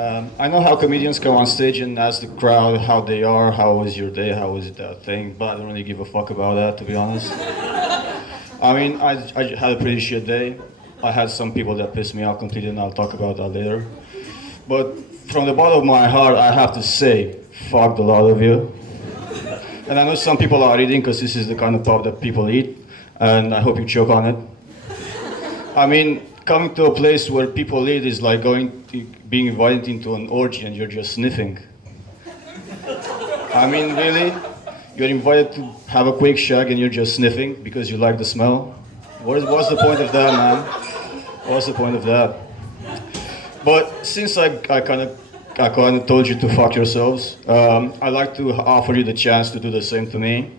I know how comedians come on stage and ask the crowd how they are, how was your day, how was that thing, but I don't really give a fuck about that, to be honest. I mean, I had a pretty shit day. I had some people that pissed me off completely, and I'll talk about that later. But from the bottom of my heart, I have to say, fuck the lot of you. And I know some people are eating because this is the kind of pop that people eat, and I hope you choke on it. I mean, coming to a place where people eat is like being invited into an orgy and you're just sniffing. I mean, really? You're invited to have a quick shag and you're just sniffing because you like the smell? What's the point of that, man? What's the point of that? But since I kind of told you to fuck yourselves, I'd like to offer you the chance to do the same to me.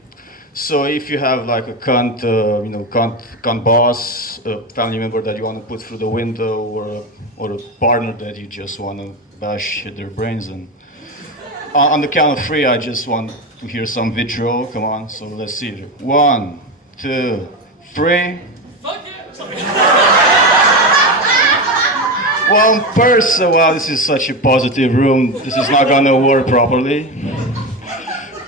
So if you have like a cunt boss, a family member that you want to put through the window, or a partner that you just want to bash their brains in. On the count of three, I just want to hear some vitriol. Come on, so let's see. 1, 2, 3. Fuck yeah! One person. Wow, this is such a positive room. This is not gonna work properly.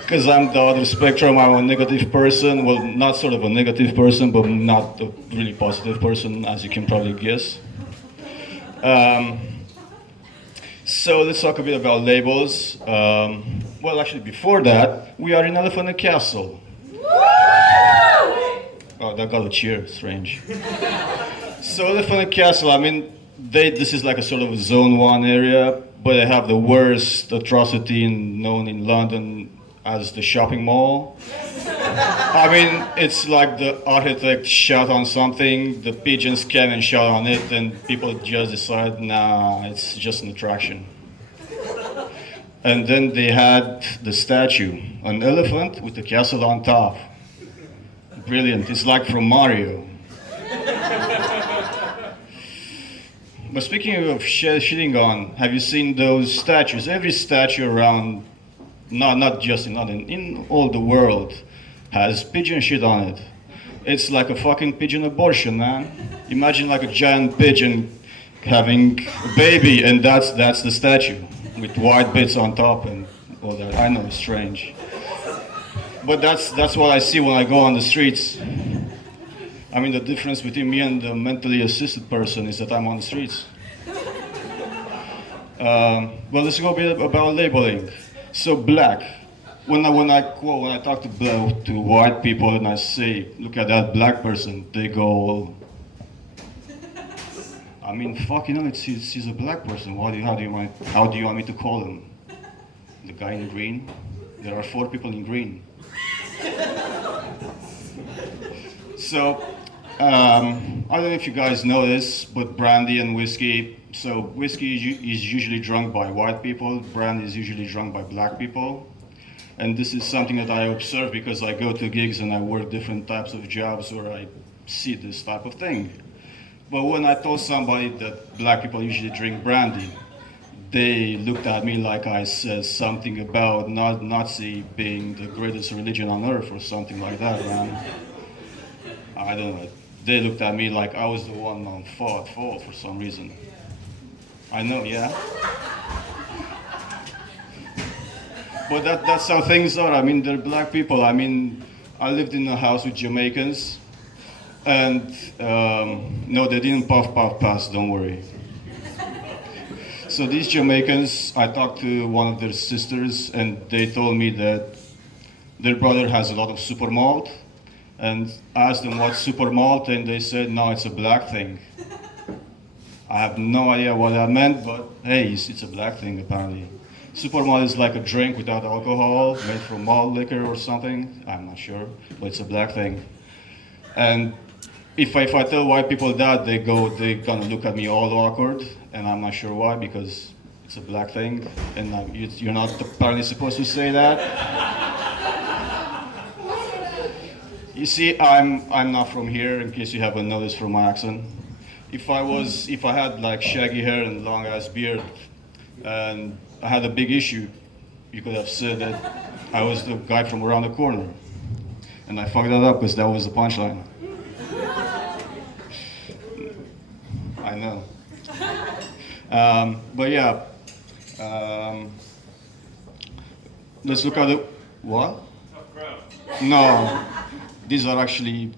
Because I'm the other spectrum, I'm a negative person. Well, not sort of a negative person, but not a really positive person, as you can probably guess. So let's talk a bit about labels. Well, actually, before that, we are in Elephant and Castle. Oh, that got a cheer, strange. So Elephant and Castle, I mean, this is like a sort of a zone 1 area, but they have the worst atrocity known in London as the shopping mall. I mean, it's like the architect shot on something, the pigeons came and shot on it, and people just decide, nah, it's just an attraction. And then they had the statue, an elephant with a castle on top. Brilliant, it's like from Mario. But speaking of shitting on, have you seen those statues? Every statue around, not just in London, in all the world, has pigeon shit on it. It's like a fucking pigeon abortion, man. Imagine like a giant pigeon having a baby, and that's the statue, with white bits on top and all that. I know, it's strange. But that's what I see when I go on the streets. I mean, the difference between me and the mentally assisted person is that I'm on the streets. Well, let's go a bit about labeling. So black. When I talk to white people and I say, look at that black person, they go, I mean, fuck, you know, he's a black person. How do you want me to call him? The guy in green? There are 4 people in green. So, I don't know if you guys know this, but brandy and whiskey. So whiskey is usually drunk by white people. Brandy is usually drunk by black people. And this is something that I observe because I go to gigs and I work different types of jobs where I see this type of thing. But when I told somebody that black people usually drink brandy, they looked at me like I said something about Nazi being the greatest religion on earth or something like that, man. I don't know. They looked at me like I was the one on fault for some reason. I know, yeah? But that's how things are. I mean, they're black people. I mean, I lived in a house with Jamaicans, and no, they didn't puff pass, don't worry. So these Jamaicans, I talked to one of their sisters, and they told me that their brother has a lot of super malt, and I asked them what's super malt, and they said, no, it's a black thing. I have no idea what that meant, but hey, it's a black thing apparently. Super malt is like a drink without alcohol, made from malt liquor or something. I'm not sure, but it's a black thing. And if I tell white people that, they're gonna look at me all awkward, and I'm not sure why, because it's a black thing, and you're not apparently supposed to say that. You see, I'm not from here, in case you haven't noticed from my accent. If I had like shaggy hair and long ass beard, and I had a big issue, you could have said that I was the guy from around the corner. And I fucked that up because that was the punchline. I know. But yeah, Um, let's look at the what? No, these are actually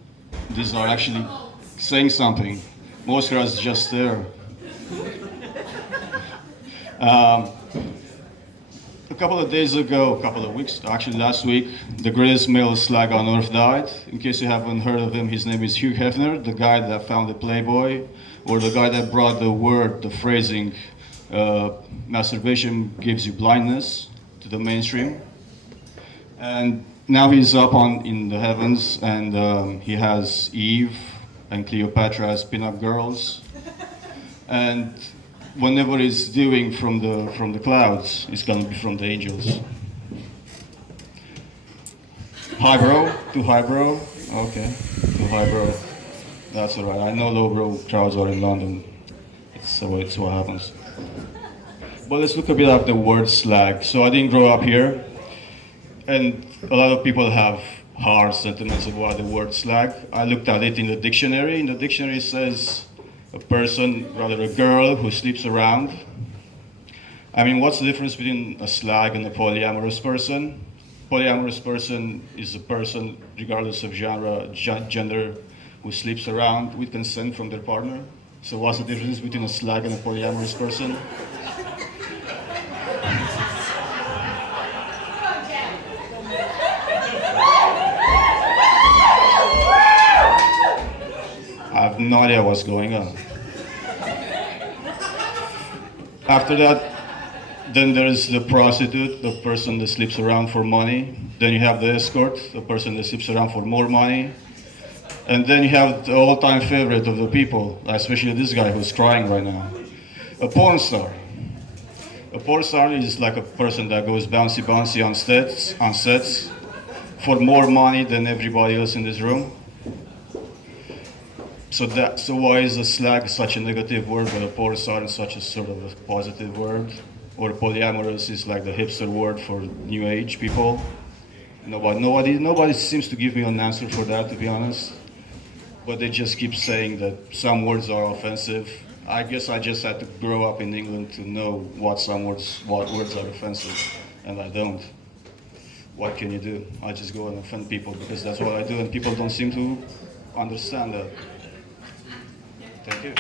saying something. Most crowds just there. Um, a couple of days ago, a couple of weeks, actually last week, the greatest male slag on earth died. In case you haven't heard of him, his name is Hugh Hefner, the guy that found the Playboy, or the guy that brought the word, the phrasing, masturbation gives you blindness to the mainstream. And now he's up in the heavens, and he has Eve and Cleopatra as pinup girls. And whenever he's doing from the clouds, it's gonna be from the angels. Highbrow? Too highbrow? Okay, too highbrow. That's alright. I know lowbrow crowds are in London. It's what happens. But let's look a bit at the word slag. So I didn't grow up here, and a lot of people have hard sentiments about the word slag. I looked at it in the dictionary. In the dictionary it says a person, rather a girl who sleeps around. I mean, what's the difference between a slag and a polyamorous person? Polyamorous person is a person, regardless of genre, gender, who sleeps around with consent from their partner. So what's the difference between a slag and a polyamorous person? I have no idea what's going on. After that, then there's the prostitute, the person that sleeps around for money. Then you have the escort, the person that sleeps around for more money. And then you have the all-time favorite of the people, especially this guy who's crying right now, a porn star. A porn star is like a person that goes bouncy on sets for more money than everybody else in this room. So why is a slag such a negative word, but a porn star is such a sort of a positive word? Or polyamorous is like the hipster word for new age people? Nobody seems to give me an answer for that, to be honest. But they just keep saying that some words are offensive. I guess I just had to grow up in England to know what words are offensive, and I don't. What can you do? I just go and offend people because that's what I do, and people don't seem to understand that. Thank you.